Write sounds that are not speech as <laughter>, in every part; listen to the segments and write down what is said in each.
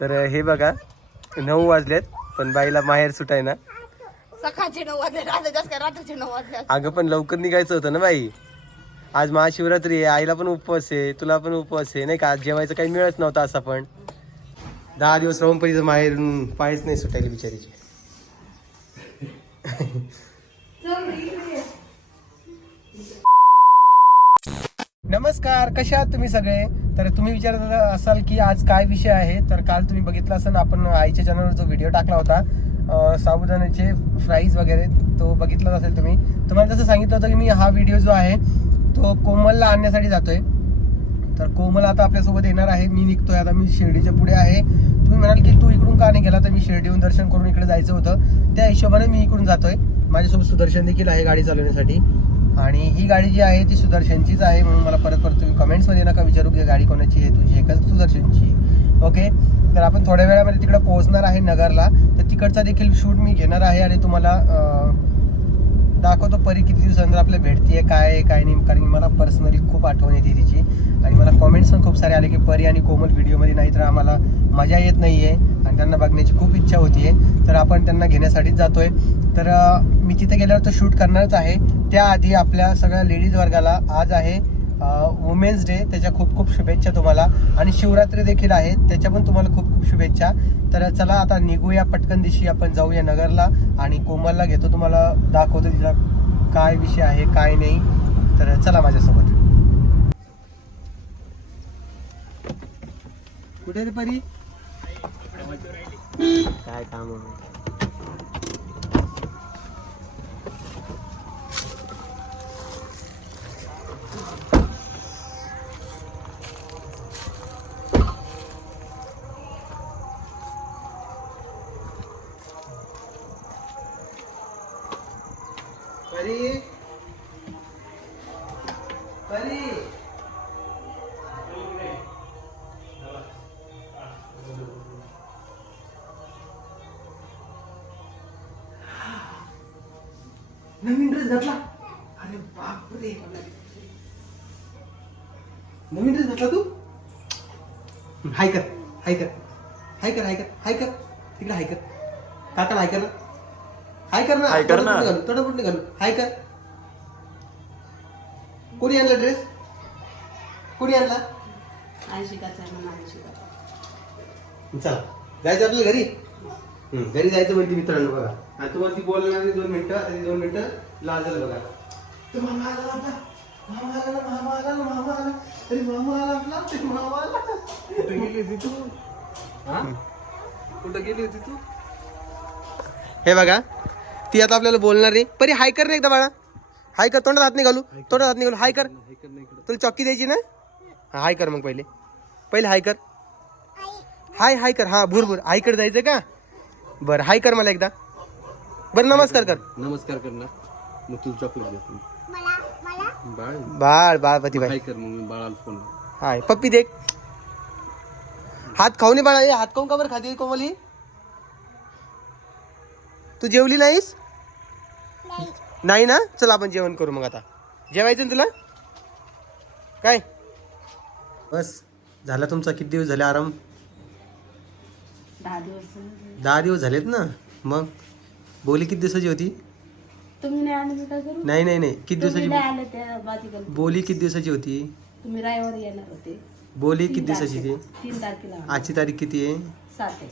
तर हे बघा नऊ वाजलेत पण बाईला माहेर सुटाय ना सकाळचे नऊ वाजले रात्री जास्त काय रात्रीचे नऊ वाजले अगं पण लवकर निघायचं होतं ना बाई. आज महाशिवरात्री आहे आईला पण उपवास आहे तुला पण उपवास आहे नाही का? आज जेवायचं काही मिळत नव्हतं असं पण. दहा दिवस राहून पण इथं माहेर पायच नाही सुटायला बिचारीची. नमस्कार कशा आहात तुम्ही सगळे? तर तुम्ही विचारत असाल की आज काय विषय आहे तर काल तुम्ही बघितला असाल आपण आईच्या चॅनलवर जो व्हिडिओ टाकला होता साबुदाण्याचे फ्राईज वगैरे तो बघितलाच असेल तुम्ही. तुम्हाला जसं सांगितलं होतं की मी हा व्हिडिओ जो आहे तो कोमलला आणण्यासाठी जातोय. तर कोमल आता आपल्यासोबत येणार आहे मी निघतोय आता मी शिर्डीच्या पुढे आहे. तुम्ही म्हणाल की तू इकडून का नाही गेला तर मी शिर्डी येऊन दर्शन करून इकडे जायचं होतं. त्या हिशोबाने मी इकडून जातोय. माझ्यासोबत सुदर्शन देखील आहे गाडी चालवण्यासाठी. आणि ही गाडी जी आहे ती सुदर्शनचीच आहे म्हणून मला परत परत तुम्ही कमेंट्समध्ये नका विचारू की गाडी कोणाची आहे तुझी एकच सुदर्शनची. ओके? तर आपण थोड्या वेळामध्ये तिकडे पोहोचणार आहे नगरला. तर तिकडचा देखील शूट मी घेणार आहे आणि तुम्हाला दाखवतो परी किती दिवसानंतर भेटते आहे काय आहे, काय नाही कारण मला पर्सनली खूप आठवण येते तिची. आणि मला कॉमेंट्स पण खूप सारे आले की परी आणि कोमल व्हिडिओमध्ये नाही तर आम्हाला मजा येत नाही आहे आणि त्यांना बघण्याची खूप इच्छा होती आहे तर आपण त्यांना घेण्यासाठीच जातो आहे तर मी तिथे गेल्यावर तर शूट करणारच आहे. त्याआधी आपल्या सगळ्या लेडीज वर्गाला आज आहे वुमेन्स डे त्याच्या खूप खूप शुभेच्छा तुम्हाला. आणि शिवरात्री देखील आहे. त्याच्या पण तुम्हाला खूप खूप शुभेच्छा. तर चला आता निघूया पटकन दिवशी आपण जाऊया नगरला आणि कोमलला घेतो. तुम्हाला दाखवतो तिला काय विषय आहे काय नाही. तर चला माझ्यासोबत. कुठे रे परी? काय काम आहे? परी? परी? ड्रेस घातला अरे बापरे. नवीन ड्रेस घातला तू? हाय कर हाय कर. हाय कर हाय कर हाय कर. तिकडे हाय कर. काकाला हाय कर ना. हाय कर ना. हाय कर ना. तडपुट घालू हाय कर. कोणी आणला ड्रेस कोणी आणला? आहे ऐंशीकाचा. चला जायचं आपल्याला घरी? घरी जायचं म्हणते मित्रांनो बघा. आणि तुम्हाला ती बोलणार दोन मिनिटं दोन मिनिटं. लाजल बघा. तो मामा आला आपला मामा आला ना मामा आला ना मामा आला. अरे मामा आला आपला ते मामा आला. कुठे गेली होती तू? हा? कुठे गेली होती तू? हे बघा ती आता आपल्याला बोलणार नाही. परी हाय कर ना एकदा बाळा. हाय कर तोंडात हात नाही घालू तोंडात हात नाही घालू हाय कर तुला चॉकी द्यायची ना? हा, हाय कर मग पहिले. पहिले हाय कर. हाय हाय कर. हा भूर भूर. हाय कर जायचं का? बरं हाय कर मला एकदा. बरं नमस्कार कर. नमस्कार कर ना मग तुला. चॉकलेट देतो बाळ. बाळ बाळपती बाई. काय कर मग मी बाळाला फोन हाय. पप्पी देख. हात खाऊ नये बाळा हे हात खाऊन का बरं खाते कोमली? तू जेवली नाहीस? नाही ना? चल आपण जेवण करू मग आता. जेवायचं ना तुला? काय? बस. झाला तुमचा किती दिवस झाले आराम? दहा दिवस झाले. दहा दिवस झालेत ना? मग? बोली किती दिवसाची होती? तुम्ही नाही आले तर काय करू नाही नाही नाही. किती तुम्ही नाही दिवसाची आले त्या बाधिकल बोली किती दिवसाची होती? तुम्ही रायवर येणार होते. बोली तीन किती दिवसाची ती तारखेला. तीन तारखेला आलो. आजची तारीख किती आहे? सात आहे.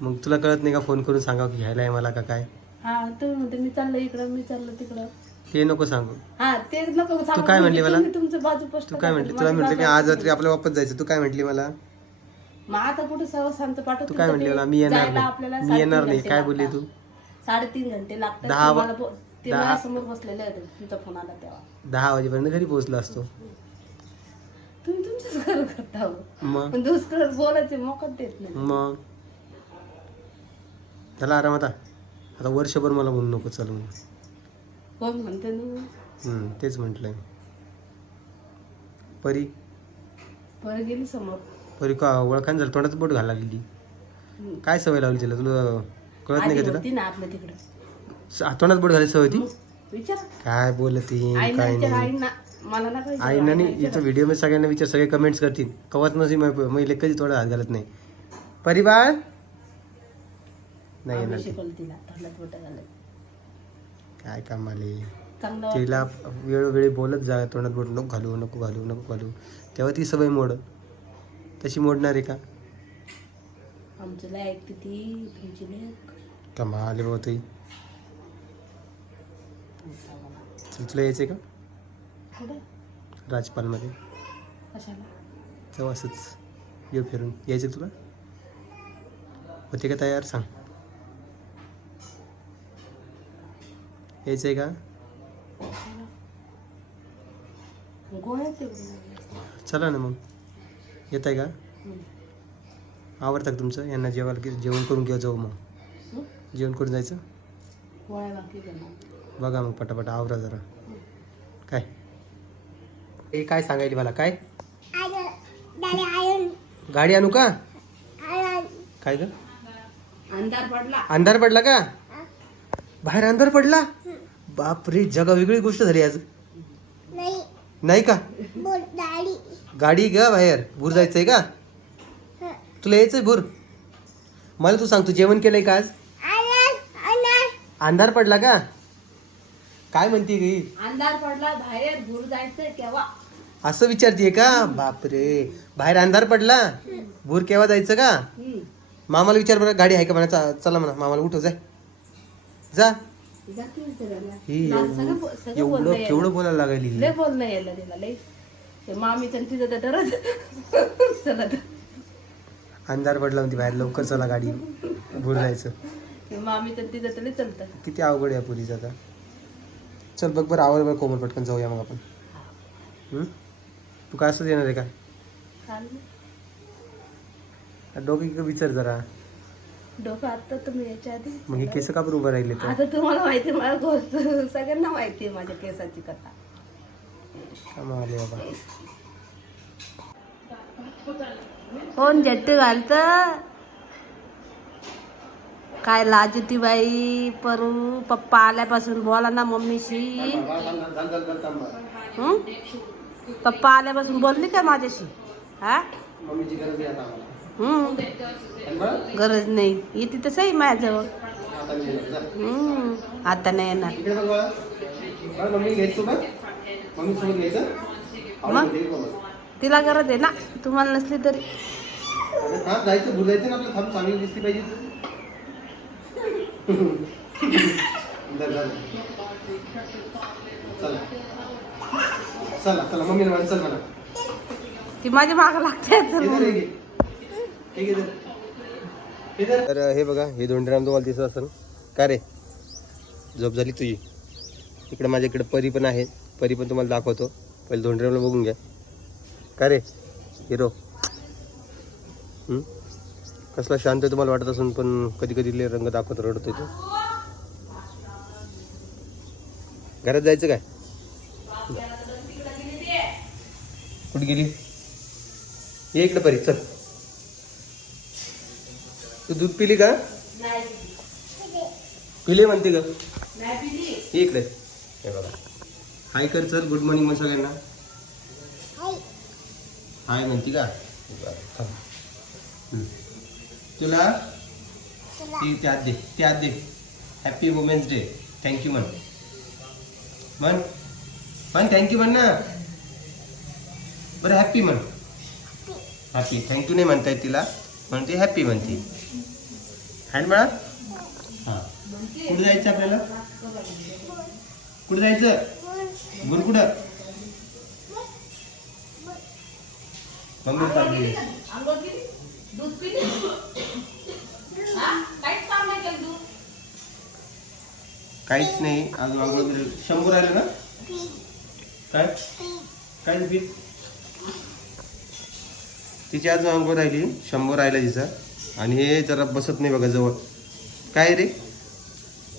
मग तुला कळत नाही का? फोन करून सांगा की घ्यायला आहे मला का काय? हा तुम्ही म्हणते मी चाललो इकडं मी चाललो तिकडं. ते नको सांगू. हा ते नको सांगू. काय म्हणली मला? तुम्ही तुमचं बाजू स्पष्ट तू काय करा. म्हटली? तुला माझी म्हटलं की बाजू आज रात्री आपल्या वापस जायचं. तू काय म्हटली मला? मग आता कुठे पाठवतो तू काय म्हटली मला? मी येणार नाही. मी येणार नाही. काय बोलली तू? साडेतीन घंटे लागतात. दहा वा- तुम्हाला बो- ते दहा- माझ्यासमोर बसलेले होते तुमचा फोन आला तेव्हा. दहा वाजेपर्यंत घरी पोहोचलो असतो. तुम्ही तुमचंच घर करता हो. मग? पण दुसरं बोलायचे मोकत देत नाही. मग? त्याला आराम आता आता वर्षभर मला म्हणू नको चल म्हणून कोण म्हणते ना? हम्म, तेच म्हटलंय. परी? बरं गेली समोर. परी का ओळखान झालं तोंडात बोट घालायला लागली हम्म. काय सवय लावली तिला? तुला कळत नाही आधी का तिला? होती ना आपल्या तिकडे. तोंडात बोट घालायची सवय होती काय बोलती काय नाही. मला ना इथं व्हिडिओमध्ये सगळ्यांना विचार सगळे कमेंट्स करतील. कवाच नसे मैले कधी थोडा हात घालत नाही. परिवार? नाही येणार काय कामाले? तिला वेळोवेळी बोलत जा तोंडात बोट नको घालू नको घालू नको घालू. तेव्हा ती सवय मोड. तशी मोडणार आहे का? आमचं ऐकते ती तुमची कमाले तुला यायचंय का? राजपालमध्ये. जाऊ असंच. येऊ फिरून. यायचं तुला? होते का तयार? सांग. यायचंय का? गोळ्या तेवढी चला ना मग. येत आहे का आवडतं का तुमचं? यांना जेवायला की जेवण करून घेऊ जाऊ मग. जेवण करून जायचं? बघा मग पटापट आवरा जरा. काय? हे काय सांगायली मला? काय? गाडी आणू का? काय ग? अंधार पडला. अंधार पडला का? बाहेर अंधार पडला? बापरे जगा वेगळी गोष्ट झाली आज. नाही. का? गाडी. ग बाहेर. भूर जायचंय का? तुला यायचंय भूर? मला तू सांग तू जेवण केलंय का आज? अंधार पडला का? काय म्हणते गी अंधार पडला बाहेर भूर जायचंय केव्हा? असं विचारतीये का? बापरे. बाहेर अंधार पडला? भूर केव्हा जायचं का. मामाला विचार बरं गाडी आहे का म्हणा? चा- चला म्हणा मामाला उठव जाय. जा. जाते विचारायला. ही एवढं सगळं बो- सगळं एवढं यायला. केवढं बोलायला लागली. लय बोलणं यायला तिला लय. ते मामीचं आणि तिचं तर डरच <laughs> चला तर. अंधार पडला म्हणते बाहेर लवकर चला गाडी. भूर जायचं. तरी चालतं. किती अवघड आहे पुरीच आता? चल बघ बरं आवर बरं कोमल पटकन जाऊया मग आपण. हम्म? तू काय असंच येणार आहे का? चालेल. डोकं इकडे विचार जरा. डोकं आता तुम्ही याच्या आधी मग हे केस का बरं उभं राहिले तर. आता तुम्हाला माहिती आहे, मला गोष्ट सगळ्यांना माहिती आहे माझ्या केसाची कथा. आले बाबा. कोण झट्ट घालत? काय लाजती बाई परू पप्पा आल्यापासून बोला ना मम्मीशी? पप्पा आल्यापासून बोलली काय माझ्याशी? हा? गरज आहे नाही. येते तर सही माझ्याजवळ. आता नाही येणार. मग? ते. तिला गरज आहे ना? तुम्हाला नसली तरी. जायचं भुलायचं ना आपलं. थांब चांगली दिसली पाहिजे. चला. चला चला चल ती माझ्या मागं लागते. हे. तर हे बघा हे धोंडीराम तुम्हाला दिसत असेल का रे? झोप झाली तुझी. इकडे माझ्या इकडे परी पण आहे. परी पण तुम्हाला दाखवतो. पहिले धोंडीरामला बघून घ्या. का रे? हिरो. हम्म? कसला शांत आहे तुम्हाला वाटत असून पण कधी कधी लय रंग दाखवत रडतोय तो. घरात जायचं काय? कुठे गेली? ये इकडे परी चल. तू दूध पिली का? पिले म्हणते का ये इकडे. हे बघा. हाय कर चल. गुड मॉर्निंग मग सगळ्यांना. हाय. म्हणती का. तुला? ती त्यात दे त्यात दे. Happy women's day thank you म्हण म्हण म्हण थँक्यू म्हण ना बरं हॅपी म्हण हॅपी थँक्यू नाही म्हणता येत तिला म्हणते हॅपी म्हणते हँड म्हणा हां. कुठं जायचं आपल्याला? कुठं जायचं? गुरु कुठं मम्मी दूध पिली काहीच काम नाही केलं दूध. काहीच नाही. बिघोळ. शंभर राहिलं ना? काय? काय पीठ तिची अजून आंघोळ राहिली. शंभर राहिला तिचा. आणि हे जरा बसत नाही बघा जवळ. काय रे?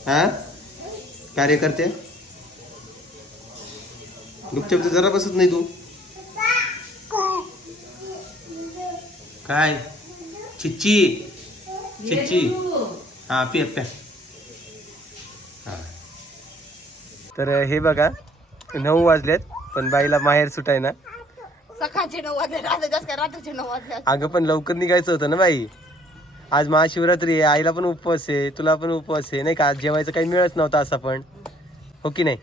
हा? कार्य करते गुपचूप तर जरा बसत नाही तू. काय? चिच्ची चिच्ची हा पे प्या तर हे बघा नऊ वाजलेत पण बाईला माहेर सुटाय ना. सकाळचे नऊ वाजले रात्री जास्त काय रात्रीचे नऊ वाजले अगं पण लवकर निघायचं होतं ना बाई. आज महाशिवरात्री आहे आईला पण उपवास आहे तुला पण उपवास आहे नाही का? आज जेवायचं काही मिळत नव्हतं असं पण. हो की नाही?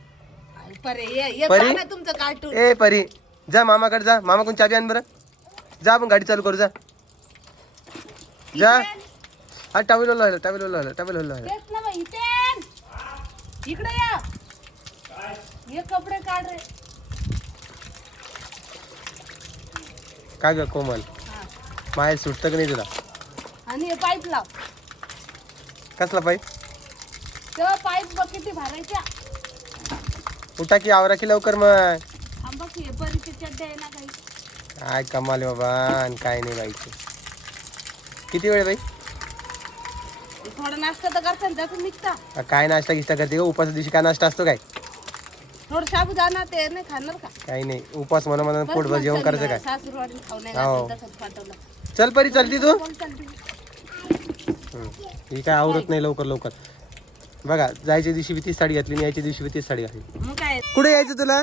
परे ये ये परी? पहा ना तुमचं कार्टून. ए परी जा मामाकडे जा. मामा कोण चाबी आण बरं. जा आपण गाडी चालू करू जा. जा. हा टावेल ओला टावेल ओला टावेल ओला तेच ना बाई इथे इकडे या. हे कपडे काढ रे. काय ग कोमल? हा. माहेर सुटतं की नाही तुला? आणि हे पाईप लाव. कसला पाईप? तेव्हा पाईप बघ किती भरायच्या उठा की आवरा की लवकर मग. आंबा की हे परीचे चड्डे आहे ना काही. काय कमाल आहे बाबा आणि काय नाही बाईचे किती वेळ बाई? थोडा नाश्ता तर करता ना, त्यातून निघता. आ, काय नाश्ता गिश्ता करते का उपास दिवशी काय नाश्ता असतो काय? थोडं साबुदाणा ते नाही खाणार का? काही नाही. उपास म्हणा म्हणा बस पोटभर मग जेवण करायचं काय? खाऊन हो. घातलं, तसंच पाठवलं. चल परी चालती तू. हं. ही काय आवरत नाही लवकर लवकर. बघा जायच्या दिवशी बी तीच साडी घातली आणि यायच्या दिवशी बी तीच साडी घातली. मग काय? कुठे यायचं तुला?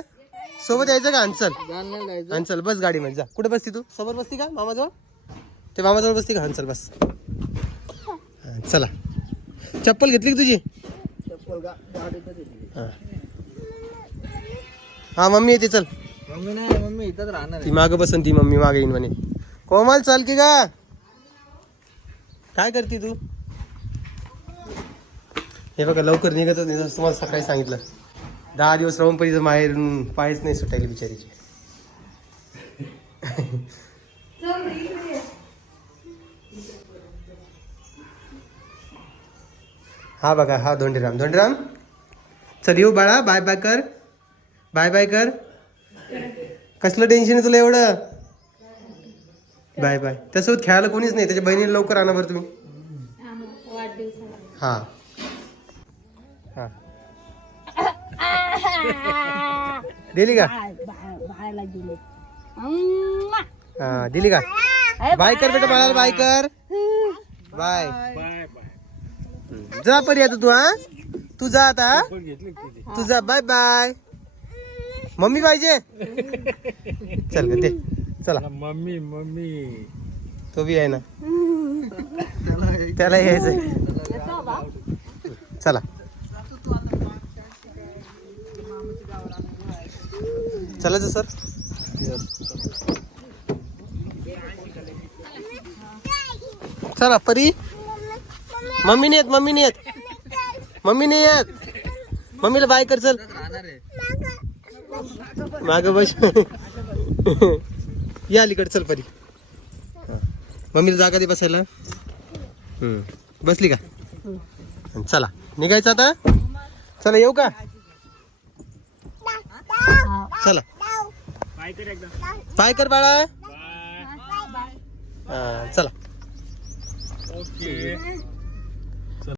सोबत यायचं का? अंचल अंचल बस गाडीमध्ये जा. कुठे बसती तू? समोर बसती का? मामाजवळ? ते मामाजवळ बसती का अंचल बस. हा, चला. चप्पल घेतली का तुझी? हा. हा मम्मी येते चल. मम्मी नाही मम्मी इथंच राहणार ती मागं बसन ती मम्मी मागे येईन म्हणे. कोमल चल की का काय करते तू? हे बघा लवकर निघतच नाही जसं तुम्हाला सकाळी सांगितलं. दहा दिवस राहून पण माहेर पायच नाही सुटायला बिचारीची. हा बघा हा धोंडीराम. धोंडीराम चल येऊ बाळा बाय बाय कर. बाय बाय कर. कसलं टेन्शन आहे तुला एवढं? बाय बाय त्यासोबत खेळायला कोणीच नाही त्याच्या बहिणीला लवकर आणा बरं तुम्ही. हा. हा. दिली का. हा दिली का? बाय कर बेटा बाळाला बाय कर. बाय जा परी आता तू हा? तू जा आता हा? तू जा बाय बाय मम्मी पाहिजे? चल ग दे. चला. Mummy mummy. तो बी आहे ना. त्याला यायचंय. चला. चलायचं सर. चला परी. मम्मी नाही येत मम्मी नाही येत. मम्मी नाही येत. मम्मीला बाय कर चल. माग बस. या अलीकडे चल परी. मम्मीला जागा दे बसायला. हम्म. बसली का? चला. निघायचं आता? चला येऊ का? चला. पाय कर बाळा. हा, चला. ओके.